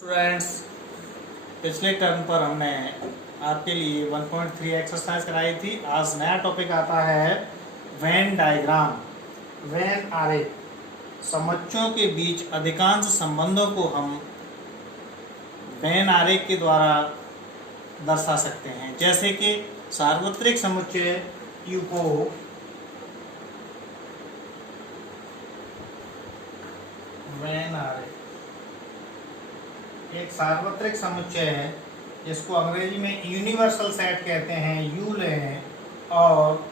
Students, पिछले term पर हमने आपके लिए 1.3 एक्सरसाइज कराई थी। आज नया टॉपिक आता है वेन डायग्राम। वेन आरेख। समुच्चयों के बीच अधिकांश संबंधों को हम वेन आरेख के द्वारा दर्शा सकते हैं। जैसे कि सार्वत्रिक समुच्चय U को वेन आरेख एक सार्वत्रिक समुच्चय है जिसको अंग्रेजी में यूनिवर्सल सेट कहते हैं। यू लें और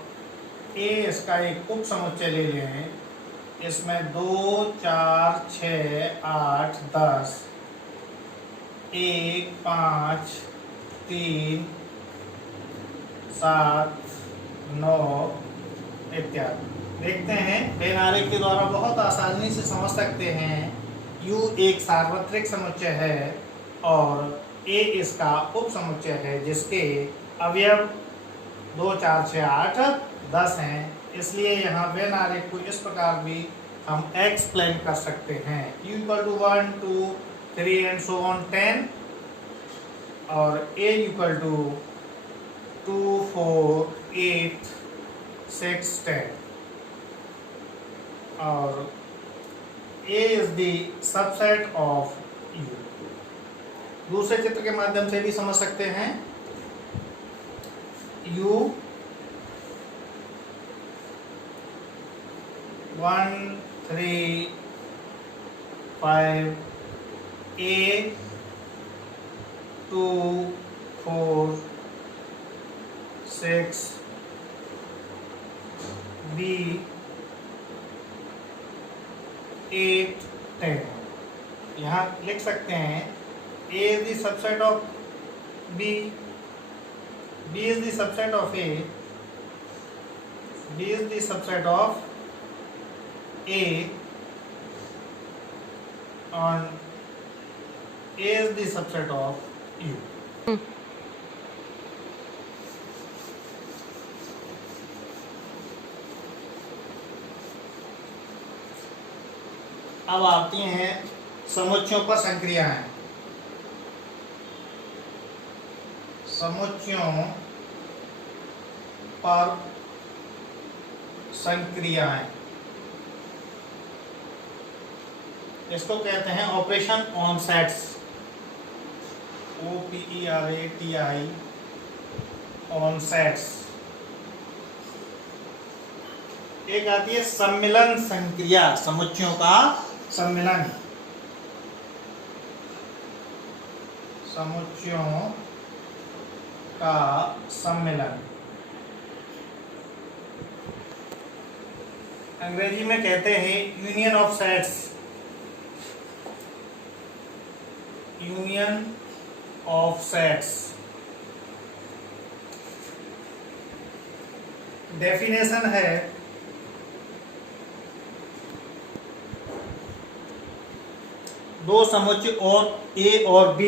ए इसका एक उप समुच्चय ले लें। इसमें 2, 4, 6, 8, 10, 1, 5, 3, 7, 9 इत्यादि। देखते हैं वेन आरेख के द्वारा बहुत आसानी से समझ सकते हैं। U एक सार्वत्रिक समुच्चय है और A इसका उप समुच्चय है जिसके अवयव 2, 4, 6, 8, 10 हैं। इसलिए यहाँ वेन आरेख को इस प्रकार भी हम एक्सप्लेन कर सकते हैं। U = 1, 2, 3 and so on 10 और A = 2, 4, 8, 6, 10 और A is the subset of U। दूसरे चित्र के माध्यम से भी समझ सकते हैं। U 1, 3, 5, A 2, 4, 6, B 8, 10। यहाँ लिख सकते हैं A is the subset of B, B is the subset of A, B is the subset of A and A is the subset of U। अब आती हैं समुच्चयों पर संक्रियाएं। समुच्चयों पर संक्रियाएं इसको कहते हैं operation on sets. OPERATI on sets. एक आती है सम्मिलन संक्रिया। समुच्चयों का सम्मिलन। समुच्चयों का सम्मिलन अंग्रेजी में कहते हैं union of sets. Union of sets. Definition है दो समुच्चय और A और B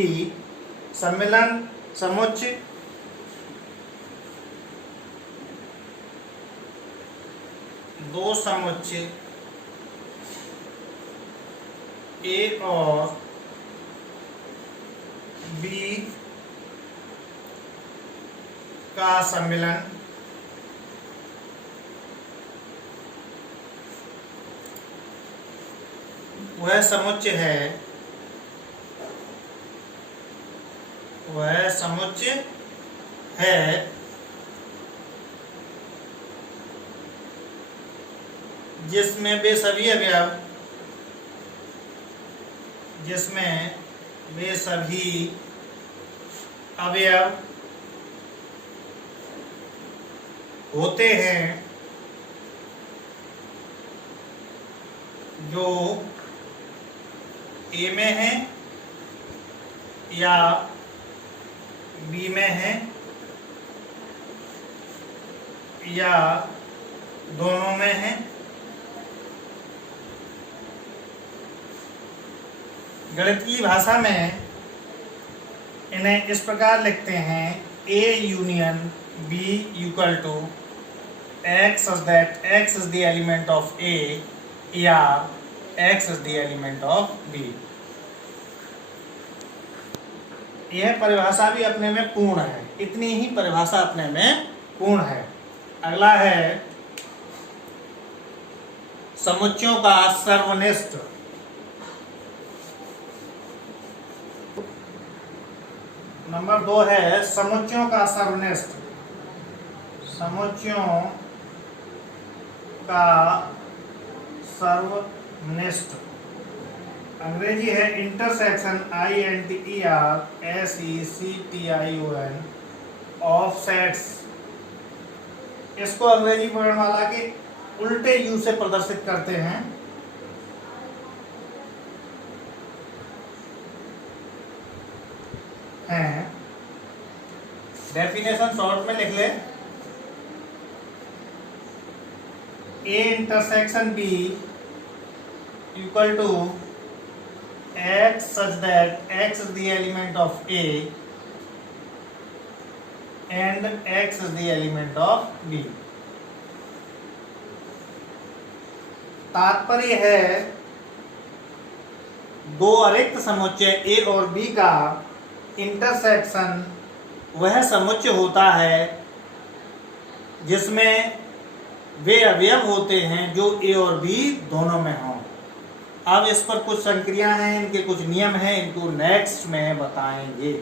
सम्मिलन समुच्चय दो समुच्चय A और B का सम्मिलन वह समुच्चय है जिसमें वे सभी अवयव होते हैं जो A में है या B में है या दोनों में है। गणित की भाषा में इन्हें इस प्रकार लिखते हैं A union B = X such that X is the element of A या x is the element of B। यह परिभाषा भी अपने में पूर्ण है, इतनी ही परिभाषा अपने में पूर्ण है। अगला है समुच्चयों का सर्वनिष्ठ। नंबर 2 है समुच्चयों का सर्वनिष्ठ। समुच्चयों का सर्वनिष्ठ अंग्रेजी है इंटरसेक्शन INTERSECTION ऑफ सेट्स। इसको अंग्रेजी वर्णमाला के उल्टे यू से प्रदर्शित करते हैं। डेफिनेशन शॉर्ट में लिख ले, A intersection B equal to X such that X is the element of A and X is the element of B। तात्पर्य है दो अरिक्त समुच्चय A और B का इंटरसेक्शन वह समुच्चय होता है जिसमें वे अवयव होते हैं जो A और B दोनों में हों। अब इस पर कुछ संक्रिया हैं, इनके कुछ नियम हैं, इनको नेक्स्ट में बताएंगे।